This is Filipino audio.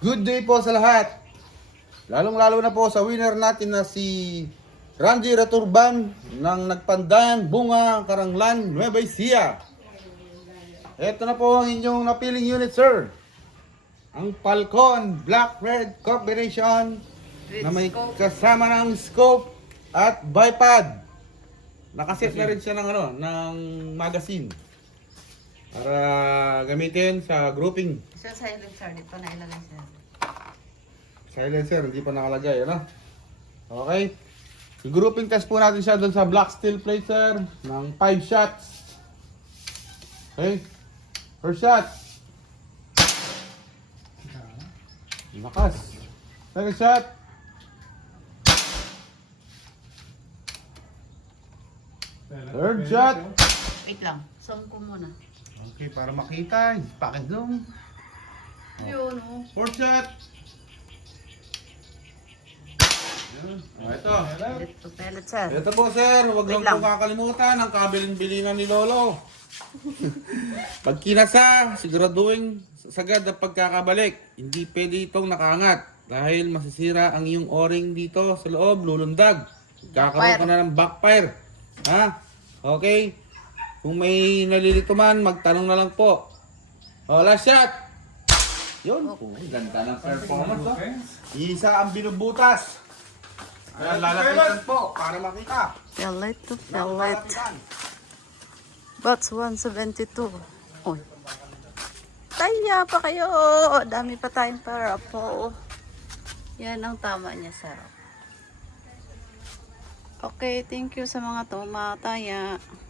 Good day po sa lahat. Lalong-lalo na po sa winner natin na si Randy Returban ng Nagpandayan, Bunga, Karanglan, Nueva Ecija. Ito na po ang inyong napiling unit, sir. Ang Falcon Black Red Combination na may kasama ng scope at bipod. Nakaset na rin siya ng ng magazine para gamitin sa grouping. Sa silencer, dito na ilagay siya. Silencer, hindi pa nakalagay, ano? Okay. I-grouping test po natin siya doon sa black steel plate, sir, ng 5 shots. Okay. First shot. Lakas. Second shot. Third shot. Wait lang, zoom ko muna. Okay, para makita. Paki-zoom. Yun, oh. Fourth shot. Ito. Pellet to pellet, sir. Ito po, sir. Huwag Wait lang po lang. kakalimutan ang kabilin-bilinan ni Lolo. Pag kinasa, siguraduhin sagad ang pagkakabalik. Hindi pwede itong nakaangat dahil masisira ang iyong o-ring dito sa loob, lulundag. Kakaroon ka na ng backfire. Ha? Okay? Kung may nalilito man, magtanong na lang po. O, last shot! Yun. Oh, ganda ng performance. Oh. Isa ang binubutas. Ayan, lalapitan po para makita. Pellet to pellet. Bots 172. Uy. Taya pa kayo. Dami pa tayong para po. Yan ang tama niya, sir. Okay, thank you sa mga tumataya.